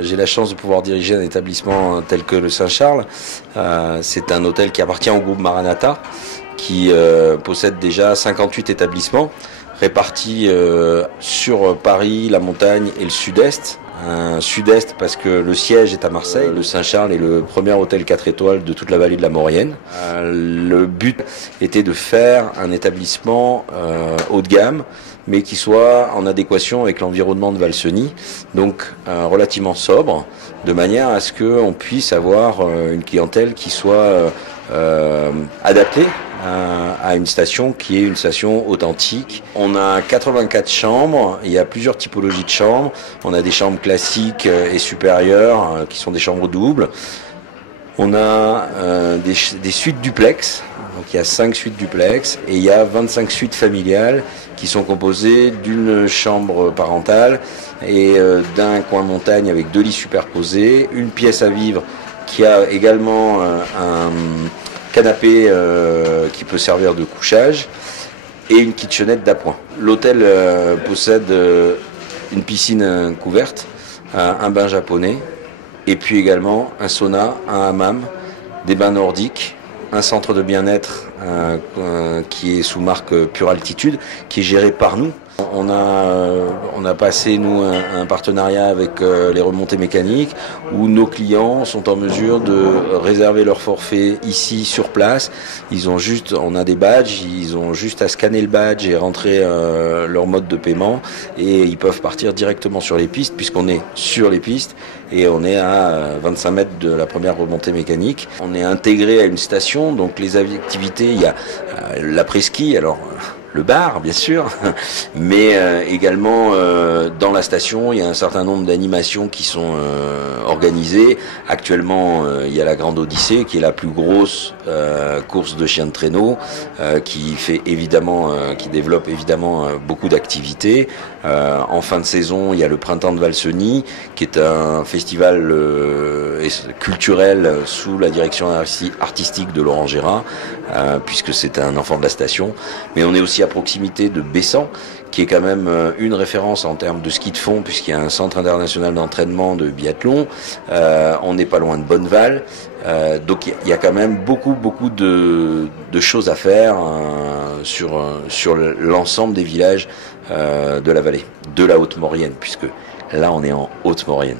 J'ai la chance de pouvoir diriger un établissement tel que le Saint-Charles. C'est un hôtel qui appartient au groupe Maranatha, qui possède déjà 58 établissements répartis sur Paris, la montagne et le sud-est. Un sud-est parce que le siège est à Marseille. Le Saint-Charles est le premier hôtel 4 étoiles de toute la vallée de la Maurienne. Le but était de faire un établissement haut de gamme, mais qui soit en adéquation avec l'environnement de Valseny, donc relativement sobre, de manière à ce qu'on puisse avoir une clientèle qui soit adaptée à une station qui est une station authentique. On a 84 chambres, il y a plusieurs typologies de chambres. On a des chambres classiques et supérieures qui sont des chambres doubles. On a des suites duplex, donc il y a 5 suites duplex et il y a 25 suites familiales qui sont composées d'une chambre parentale et d'un coin montagne avec 2 lits superposés, une pièce à vivre qui a également un canapé qui peut servir de couchage et une kitchenette d'appoint. L'hôtel possède une piscine couverte, un bain japonais et puis également un sauna, un hammam, des bains nordiques, un centre de bien-être qui est sous marque Pure Altitude, qui est géré par nous. On a passé, nous, un partenariat avec les remontées mécaniques où nos clients sont en mesure de réserver leur forfait ici, sur place. On a des badges, ils ont juste à scanner le badge et rentrer leur mode de paiement et ils peuvent partir directement sur les pistes puisqu'on est sur les pistes et on est à 25 mètres de la première remontée mécanique. On est intégré à une station, donc les activités, il y a l'après-ski, alors le bar bien sûr, mais également dans la station il y a un certain nombre d'animations qui sont organisées. Actuellement il y a la Grande Odyssée qui est la plus grosse course de chiens de traîneau qui développe évidemment beaucoup d'activités. En fin de saison il y a le Printemps de Valseny qui est un festival culturel sous la direction artistique de Laurent Gérard puisque c'est un enfant de la station, mais on est aussi à proximité de Bessan, qui est quand même une référence en termes de ski de fond, puisqu'il y a un centre international d'entraînement de biathlon. On n'est pas loin de Bonneval. Donc il y a quand même beaucoup de choses à faire sur l'ensemble des villages de la vallée, de la Haute-Maurienne, puisque là on est en Haute-Maurienne.